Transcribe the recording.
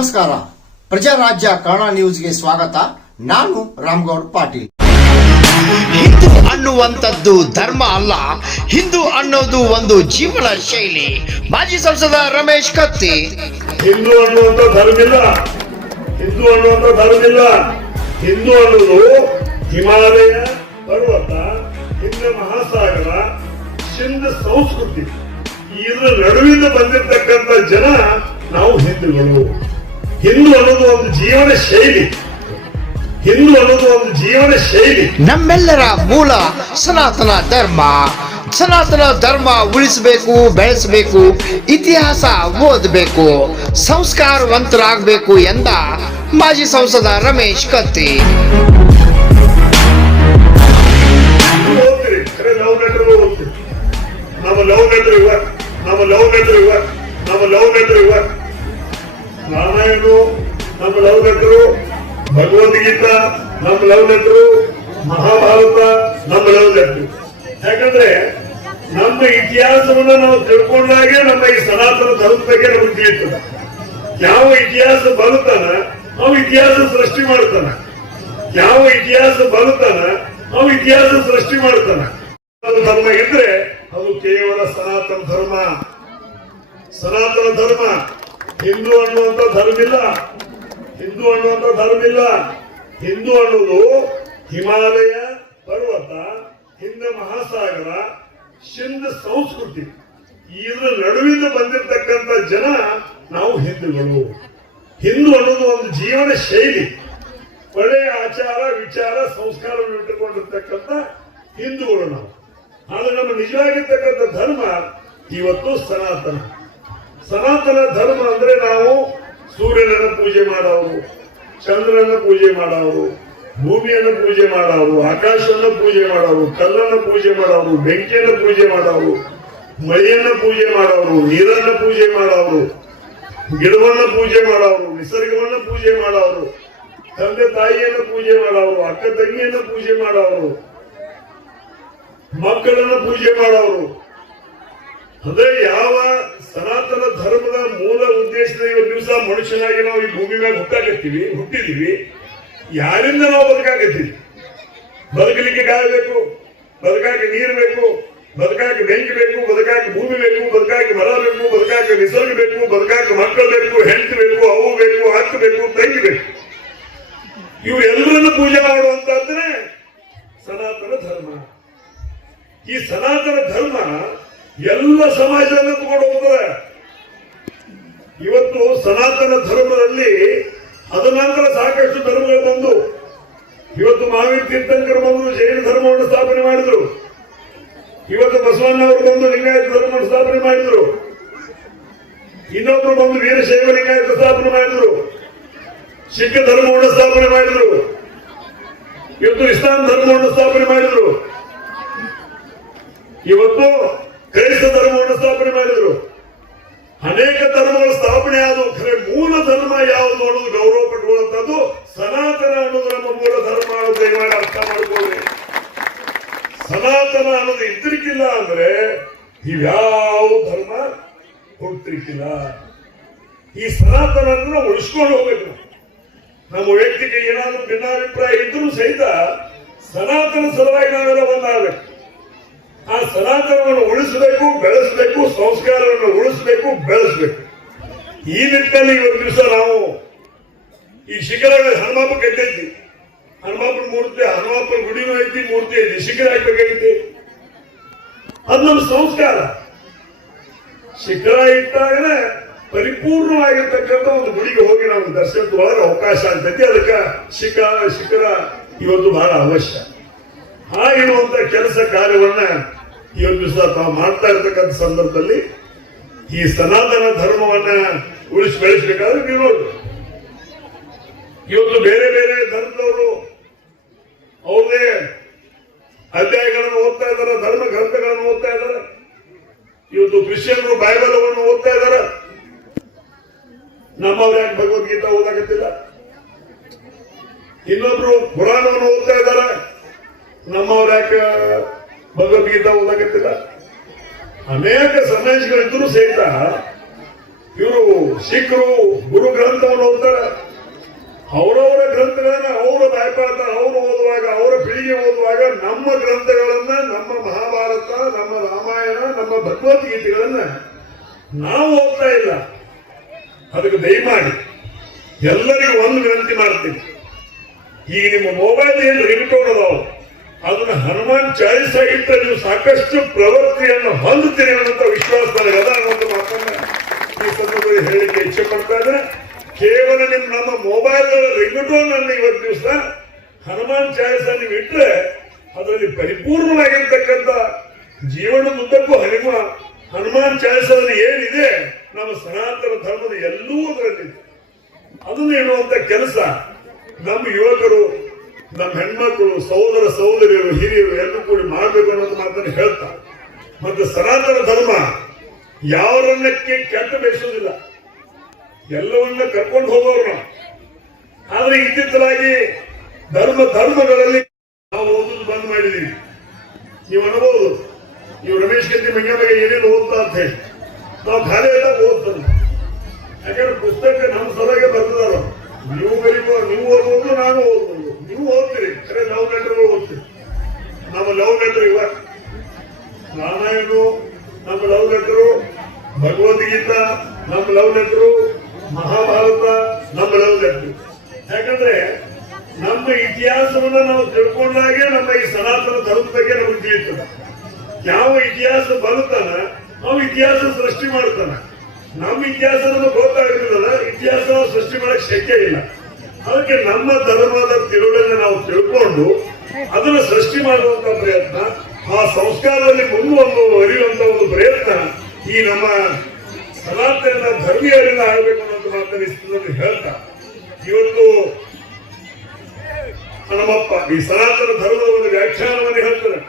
ನಮಸ್ಕಾರ. ಪ್ರಜಾರಾಜ್ಯ ಕನ್ನಡ ನ್ಯೂಸ್ಗೆ ಸ್ವಾಗತ. ನಾನು ರಾಮಗೌಡ ಪಾಟೀಲ್. ಹಿಂದೂ ಅನ್ನುವಂಥದ್ದು ಧರ್ಮ ಅಲ್ಲ, ಹಿಂದೂ ಅನ್ನೋದು ಒಂದು ಜೀವನ ಶೈಲಿ. ಮಾಜಿ ಸಂಸದ ರಮೇಶ್ ಕತ್ತಿ. ಹಿಂದೂ ಅನ್ನುವಂಥ ಧರ್ಮ ಇಲ್ಲ, ಹಿಂದೂ ಅನ್ನುವಂಥ ಧರ್ಮ ಇಲ್ಲ. ಹಿಂದೂ ಅನ್ನೋದು ಹಿಮಾಲಯ ಪರ್ವತ, ಹಿಂದ ಮಹಾಸಾಗರ, ಸಿಂಧ್ ಸಂಸ್ಕೃತಿ, ಇದರ ನಡುವಿಂದ ಬಂದಿರತಕ್ಕಂಥ ಜನ ನಾವು ಹಿಂದೂಗಳು. ಹಿಂದೂ ಅನ್ನೋದು ಒಂದು ಜೀವನ ಶೈಲಿ, ಹಿಂದೂ ಅನ್ನೋದು ಒಂದು ಜೀವನ ಶೈಲಿ. ನಮ್ಮೆಲ್ಲರ ಮೂಲ ಸನಾತನ ಧರ್ಮ. ಸನಾತನ ಧರ್ಮ ಉಳಿಸಬೇಕು, ಬೆಳೆಸಬೇಕು, ಇತಿಹಾಸ ಓದಬೇಕು, ಸಂಸ್ಕಾರವಂತರಾಗಬೇಕು ಎಂದ ಮಾಜಿ ಸಂಸದ ರಮೇಶ್ ಕತ್ತಿ. ರಾಮಾಯಣ ನಮ್ಮ ಲವ್ ಲೆಟರು, ಭಗವದ್ಗೀತಾ ನಮ್ಮ ಲವ್ ಲೆಟರು, ಮಹಾಭಾರತ ನಮ್ಮ ಲವ್ ಲೆಟರು. ಯಾಕಂದ್ರೆ ನಮ್ಮ ಇತಿಹಾಸವನ್ನ ನಾವು ತಿಳ್ಕೊಂಡಾಗೆ ನಮ್ಮ ಈ ಸನಾತನ ಧರ್ಮದ ಬಗ್ಗೆ ನಮಗೆ ತಿಳಿಯುತ್ತದೆ. ಯಾವ ಇತಿಹಾಸ ಬರುತ್ತಾನ ಅವು ಇತಿಹಾಸ ಸೃಷ್ಟಿ ಮಾಡ್ತಾನ, ಯಾವ ಇತಿಹಾಸ ಬರುತ್ತಾನ ಅವು ಇತಿಹಾಸ ಸೃಷ್ಟಿ ಮಾಡ್ತಾನ. ಧರ್ಮ ಇದ್ರೆ ಅದು ಕೇವಲ ಸನಾತನ ಧರ್ಮ. ಸನಾತನ ಧರ್ಮ. ಹಿಂದೂ ಅನ್ನುವಂಥ ಧರ್ಮ ಇಲ್ಲ, ಹಿಂದೂ ಅನ್ನುವಂಥ ಧರ್ಮ ಇಲ್ಲ. ಹಿಂದೂ ಅನ್ನೋದು ಹಿಮಾಲಯ ಪರ್ವತ, ಹಿಂದ ಮಹಾಸಾಗರ, ಸಿಂಧ್ ಸಂಸ್ಕೃತಿ, ಇದರ ನಡುವಿಂದ ಬಂದಿರತಕ್ಕಂಥ ಜನ ನಾವು ಹಿಂದೂಗಳು. ಹಿಂದೂ ಅನ್ನೋದು ಒಂದು ಜೀವನ ಶೈಲಿ, ಒಳ್ಳೆಯ ಆಚಾರ ವಿಚಾರ ಸಂಸ್ಕಾರವನ್ನು ಇಟ್ಟುಕೊಂಡಿರ್ತಕ್ಕಂಥ ಹಿಂದೂಗಳು ನಾವು. ಆದ್ರೆ ನಮ್ಮ ನಿಜವಾಗಿರ್ತಕ್ಕಂಥ ಧರ್ಮ ಇವತ್ತು ಸನಾತನ. ಸನಾತನ ಧರ್ಮ ಅಂದ್ರೆ ನಾವು ಸೂರ್ಯನನ್ನ ಪೂಜೆ ಮಾಡೋರು, ಚಂದ್ರನ ಪೂಜೆ ಮಾಡೋರು, ಭೂಮಿಯನ್ನು ಪೂಜೆ ಮಾಡೋರು, ಆಕಾಶವನ್ನು ಪೂಜೆ ಮಾಡೋರು, ಕಲ್ಲನ್ನು ಪೂಜೆ ಮಾಡೋರು, ಬೆಂಕಿಯನ್ನು ಪೂಜೆ ಮಾಡೋರು, ಮಳೆಯನ್ನ ಪೂಜೆ ಮಾಡೋರು, ನೀರನ್ನ ಪೂಜೆ ಮಾಡೋರು, ಗಿಡವನ್ನ ಪೂಜೆ ಮಾಡೋರು, ನಿಸರ್ಗವನ್ನ ಪೂಜೆ ಮಾಡೋರು, ತಂದೆ ತಾಯಿಯನ್ನು ಪೂಜೆ ಮಾಡೋರು, ಅಕ್ಕ ತಂಗಿಯನ್ನ ಪೂಜೆ ಮಾಡೋರು, ಮಕ್ಕಳನ್ನ ಪೂಜೆ ಮಾಡೋರು. ಅದೇ ಯಾವ ಸನಾತನ ಧರ್ಮದ ಮೂಲ ಉದ್ದೇಶದ ಇವತ್ತು ದಿವಸ ಮನುಷ್ಯನಾಗಿ ನಾವು ಈ ಭೂಮಿ ಮೇಲೆ ಹುಟ್ಟಿದೀವಿ. ಯಾರಿಂದ ನಾವು ಬದುಕಾಕತ್ತೀವಿ? ಬದುಕಲಿಕ್ಕೆ ಗಾಳಿ ಬೇಕು, ಬದುಕಾಕೆ ನೀರು ಬೇಕು, ಬದುಕಾಕೆ ಬೆಂಕಿ ಬೇಕು, ಬದುಕಾಕೆ ಭೂಮಿ ಬೇಕು, ಬದುಕಾಕೆ ಮರ ಬೇಕು, ಬದುಕಾಕೆ ನಿಸರ್ಗ ಬೇಕು, ಬದುಕಾಕೆ ಮಕ್ಕಳು ಬೇಕು, ಹೆಂಡತಿ ಬೇಕು, ಅವು ಬೇಕು, ಅಕ್ಕ ಬೇಕು, ತಂಗಿ ಬೇಕು. ಇವು ಎಲ್ಲರನ್ನು ಪೂಜೆ ಮಾಡುವಂತಂದ್ರೆ ಸನಾತನ ಧರ್ಮ. ಈ ಸನಾತನ ಧರ್ಮ ಎಲ್ಲ ಸಮಾಜವನ್ನು ತಗೊಂಡು ಹೋಗ್ತದೆ. ಇವತ್ತು ಸನಾತನ ಧರ್ಮದಲ್ಲಿ ಅದ ನಂತರ ಸಾಕಷ್ಟು ಧರ್ಮಗಳು ಬಂದು, ಇವತ್ತು ಮಹಾವೀರ ತೀರ್ಥಂಕರು ಬಂದು ಜೈನ ಧರ್ಮವನ್ನು ಸ್ಥಾಪನೆ ಮಾಡಿದ್ರು. ಇವತ್ತು ಬಸವಣ್ಣವರು ಬಂದು ಲಿಂಗಾಯತ ಧರ್ಮವನ್ನು ಸ್ಥಾಪನೆ ಮಾಡಿದ್ರು. ಇನ್ನೊಬ್ರು ಬಂದು ವೀರಶೈವ ಲಿಂಗಾಯತ ಸ್ಥಾಪನೆ ಮಾಡಿದ್ರು. ಸಿಖ್ ಧರ್ಮವನ್ನು ಸ್ಥಾಪನೆ ಮಾಡಿದ್ರು. ಇವತ್ತು ಇಸ್ಲಾಂ ಧರ್ಮವನ್ನು ಸ್ಥಾಪನೆ ಮಾಡಿದ್ರು. ಇವತ್ತು ಕ್ರೈಸ್ತ ಧರ್ಮವನ್ನು ಸ್ಥಾಪನೆ ಮಾಡಿದ್ರು. ಅನೇಕ ಧರ್ಮಗಳು ಸ್ಥಾಪನೆ ಆದವು. ಖರೆ ಮೂಲ ಧರ್ಮ ಯಾವುದು ಅನ್ನೋದು ಗೌರವ ಪಟ್ಟುಕೊಳ್ಳುವಂಥದ್ದು ಸನಾತನ ಅನ್ನೋದು ನಮ್ಮ ಮೂಲ ಧರ್ಮ ಅನ್ನೋದು ದಯಮಾಡಿ ಅರ್ಥ ಮಾಡ್ಕೊಳ್ಳಿ. ಸನಾತನ ಅನ್ನೋದು ಇದ್ರಿಕಿಲ್ಲ ಅಂದ್ರೆ ಇವ್ಯಾವ ಧರ್ಮ ಹುಟ್ಟಿರ್ಕಿಲ್ಲ. ಈ ಸನಾತನ ಅಂದ್ರೆ ನಾವು ಉಳಿಸ್ಕೊಂಡು ಹೋಗ್ಬೇಕು. ನಮ್ಮ ವ್ಯಕ್ತಿಗೆ ಏನಾದ್ರೂ ಭಿನ್ನಾಭಿಪ್ರಾಯ ಇದ್ರೂ ಸಹಿತ ಸನಾತನ ಸಲುವಾಗಿ ನಾವೆಲ್ಲ ಒಂದಾಗಬೇಕು. ಆ ಸನಾತನವನ್ನು ಉಳಿಸಬೇಕು, ಬೆಳೆಸಬೇಕು, ಸಂಸ್ಕಾರವನ್ನು ಉಳಿಸಬೇಕು, ಬೆಳೆಸಬೇಕು. ಈ ನಿಟ್ಟಿನಲ್ಲಿ ಇವತ್ತು ದಿವಸ ನಾವು ಈ ಶಿಖರ ಹನುಮಪ್ಪ ಕಟ್ಟೈತಿ, ಹನುಮಪ್ಪನ ಮೂರ್ತಿ, ಹನುಮಪ್ಪನ ಗುಡಿನೂ ಐತಿ, ಮೂರ್ತಿ ಐತಿ, ಶಿಖರ ಹಾಕ್ಬೇಕಾಗೈತಿ. ಅದು ನಮ್ಮ ಸಂಸ್ಕಾರ. ಶಿಖರ ಇಟ್ಟಾಗಲೇ ಪರಿಪೂರ್ಣವಾಗಿರ್ತಕ್ಕಂಥ ಒಂದು ಗುಡಿಗೆ ಹೋಗಿ ನಾವು ದರ್ಶನ ತಗೊಳ್ಳೋಕೆ ಅವಕಾಶ ಆಗ್ತೈತಿ. ಅದಕ್ಕೆ ಶಿಖರ ಇವತ್ತು ಬಹಳ ಅವಶ್ಯ. ಆಗಿರುವಂತ ಕೆಲಸ ಕಾರ್ಯವನ್ನ ಇವತ್ತು ದಿವಸ ತಾವು ಮಾಡ್ತಾ ಇರ್ತಕ್ಕಂಥ ಸಂದರ್ಭದಲ್ಲಿ ಈ ಸನಾತನ ಧರ್ಮವನ್ನ ಉಳಿಸಿ ಬೆಳೆಸಬೇಕಾದ್ರೆ ನೀವು ನೋಡಿ, ಇವತ್ತು ಬೇರೆ ಬೇರೆ ಧರ್ಮದವರು ಅವ್ರದೇ ಅಧ್ಯಾಯಗಳನ್ನು ಓದ್ತಾ ಇದ್ದಾರೆ, ಧರ್ಮ ಗ್ರಂಥಗಳನ್ನು ಓದ್ತಾ ಇದ್ದಾರೆ. ಇವತ್ತು ಕ್ರಿಶ್ಚಿಯನ್ರು ಬೈಬಲ್ ಅವನ್ನು ಓದ್ತಾ ಇದ್ದಾರೆ. ನಮ್ಮವ್ರು ಯಾಕೆ ಭಗವದ್ಗೀತಾ ಓದಾಗತ್ತಿಲ್ಲ? ಇನ್ನೊಬ್ರು ಪುರಾಣವನ್ನು ಓದ್ತಾ ಇದ್ದಾರೆ. ನಮ್ಮವ್ರು ಯಾಕೆ ಭಗವದ್ಗೀತಾ ಓದಾಗತ್ತಿಲ್ಲ? ಅನೇಕ ಸನ್ಯಾಸಿಗಳಿದ್ರೂ ಸಹಿತ ಇವರು ಸಿಖ್ರು ಗುರು ಗ್ರಂಥವನ್ನು ಓದ್ತಾರೆ. ಅವರವರ ಗ್ರಂಥಗಳನ್ನ ಅವರು ಬಾಯ್ಪಾಟ ಅವರು ಓದುವಾಗ, ಅವರ ಪೀಳಿಗೆ ಓದುವಾಗ ನಮ್ಮ ಗ್ರಂಥಗಳನ್ನ, ನಮ್ಮ ಮಹಾಭಾರತ, ನಮ್ಮ ರಾಮಾಯಣ, ನಮ್ಮ ಭಗವದ್ಗೀತೆಗಳನ್ನ ನಾವು ಓದ್ತಾ ಇಲ್ಲ. ಅದಕ್ಕೆ ದಯಮಾಡಿ ಎಲ್ಲರಿಗೂ ಒಂದು ವಿನಂತಿ ಮಾಡ್ತೀನಿ. ಈಗ ನಿಮ್ಮ ಮೊಬೈಲ್ ಏನು ರಿಂಗ್ಟೋನ್ ಅದಾವ, ಅದನ್ನ ಹನುಮಾನ್ ಚಾಲಿಸ ಇಟ್ಟ ನೀವು ಸಾಕಷ್ಟು ಪ್ರವೃತ್ತಿಯನ್ನು ಹೊಂದುತ್ತೀರಿ ಅನ್ನುವಂತ ವಿಶ್ವಾಸ ನನಗೆ ಅದ ಅನ್ನುವಂಥ ಮಾತನ್ನ ಈ ಸಂದರ್ಭದಲ್ಲಿ ಹೇಳಲಿಕ್ಕೆ ಇಚ್ಛೆ ಪಡ್ತಾ ಇದ್ರೆ. ಕೇವಲ ನಮ್ಮ ಮೊಬೈಲ್ ರಿಂಗ್ಟೋನ್ ಅನ್ನು ಇವತ್ತು ದಿವಸ ಹನುಮಾನ್ ಚಾಲಿಸ ನೀವು ಇಟ್ರೆ ಅದರಲ್ಲಿ ಪರಿಪೂರ್ಣವಾಗಿರ್ತಕ್ಕಂಥ ಜೀವನದುದ್ದಕ್ಕೂ ಹನುಮಾನ್ ಚಾಲಿಸದಲ್ಲಿ ಏನಿದೆ ನಮ್ಮ ಸನಾತನ ಧರ್ಮದ ಎಲ್ಲೂ ಅದರಲ್ಲಿದೆ. ಅದನ್ನು ಇಡುವಂತ ಕೆಲಸ ನಮ್ಮ ಯುವಕರು, ನಮ್ಮ ಹೆಣ್ಮಕ್ಳು, ಸಹೋದರ ಸಹೋದರಿಯರು, ಹಿರಿಯರು ಎಲ್ಲರೂ ಕೂಡಿ ಮಾಡಬೇಕು ಅನ್ನೋದು ಮಾತನ್ನು ಹೇಳ್ತಾ, ಮತ್ತೆ ಸನಾತನ ಧರ್ಮ ಯಾವರನ್ನಕ್ಕೆ ಕೆಟ್ಟ ಬೆಳೆಸೋದಿಲ್ಲ, ಎಲ್ಲವನ್ನ ಕರ್ಕೊಂಡು ಹೋಗೋರು ನಾವು. ಆದ್ರೆ ಇತ್ತೀಚಲಾಗಿ ಧರ್ಮಗಳಲ್ಲಿ ನಾವು ಓದುದು ಬಂದ್ ಮಾಡಿದೀವಿ. ನೀವು ಅನ್ಬೋದು, ನೀವು ರಮೇಶ್ ಗಂಟಿ ಮಂಗಮ್ಮಗೆ ಏನೇನು ಓದ್ತಾ ಅಂತ ಹೇಳಿ. ನಾವು ಖಾಲಿ ಇದ್ದಾಗ ಓದ್ತಾರೆ. ಯಾಕಂದ್ರೆ ಪುಸ್ತಕ ನಮ್ಮ ಸಲಹೆ ಬರ್ತಿದಾರ. ನೀವು ಬರೀಬೋ, ನೀವು ಓದ್ಬೋದು, ನಾನು ಓದ್ಬೋದು. ನೀವು ಓದ್ತೀರಿ, ಖರೆ ಲವ್ ಲೆಟರ್ ಓದ್ತೀರಿ. ನಮ್ಮ ಲವ್ ಲೆಟರ್ ಇವ ರಾಮಾಯಣ, ನಮ್ಮ ಲವ್ ಲೆಟರು ಭಗವದ್ಗೀತಾ, ನಮ್ಮ ಲವ್ ಲೆಟರು ಮಹಾಭಾರತ, ನಮ್ಮ ಲವ್ ಲೆಟರ್. ಯಾಕಂದ್ರೆ ನಮ್ಮ ಇತಿಹಾಸವನ್ನ ನಾವು ತಿಳ್ಕೊಂಡಾಗೆ ನಮ್ಮ ಈ ಸನಾತನ ಧರ್ಮದ ಬಗ್ಗೆ ನಮಗೆ ತಿಳಿತದ. ಯಾವ ಇತಿಹಾಸ ಬರುತ್ತಾನ ನಾವು ಇತಿಹಾಸ ಸೃಷ್ಟಿ ಮಾಡ್ತಾನ. ನಮ್ಮ ಇತಿಹಾಸ ನಮಗೆ ಗೊತ್ತಾಗಿರೋದಲ್ಲ, ಇತಿಹಾಸ ನಾವು ಸೃಷ್ಟಿ ಮಾಡಕ್ ಶಕ್ಯ ಇಲ್ಲ. ಅದಕ್ಕೆ ನಮ್ಮ ಧರ್ಮದ ತಿಳುವಳಿಕೆ ನಾವು ತಿಳ್ಕೊಂಡು ಅದನ್ನ ಸೃಷ್ಟಿ ಮಾಡುವಂತ ಪ್ರಯತ್ನ, ಆ ಸಂಸ್ಕಾರದಲ್ಲಿ ಮುಂದುವರಿಯುವಂತ ಒಂದು ಪ್ರಯತ್ನ ಈ ನಮ್ಮ ಸನಾತನ ಧರ್ಮೀಯರಿಂದ ಆಗಬೇಕು ಅನ್ನೋದು ಮಾತನ್ನು ಹೇಳ್ತಾ, ಇವತ್ತು ನಮ್ಮಪ್ಪ ಈ ಸನಾತನ ಧರ್ಮದ ಒಂದು ವ್ಯಾಖ್ಯಾನವನ್ನು ಹೇಳ್ತಾರೆ.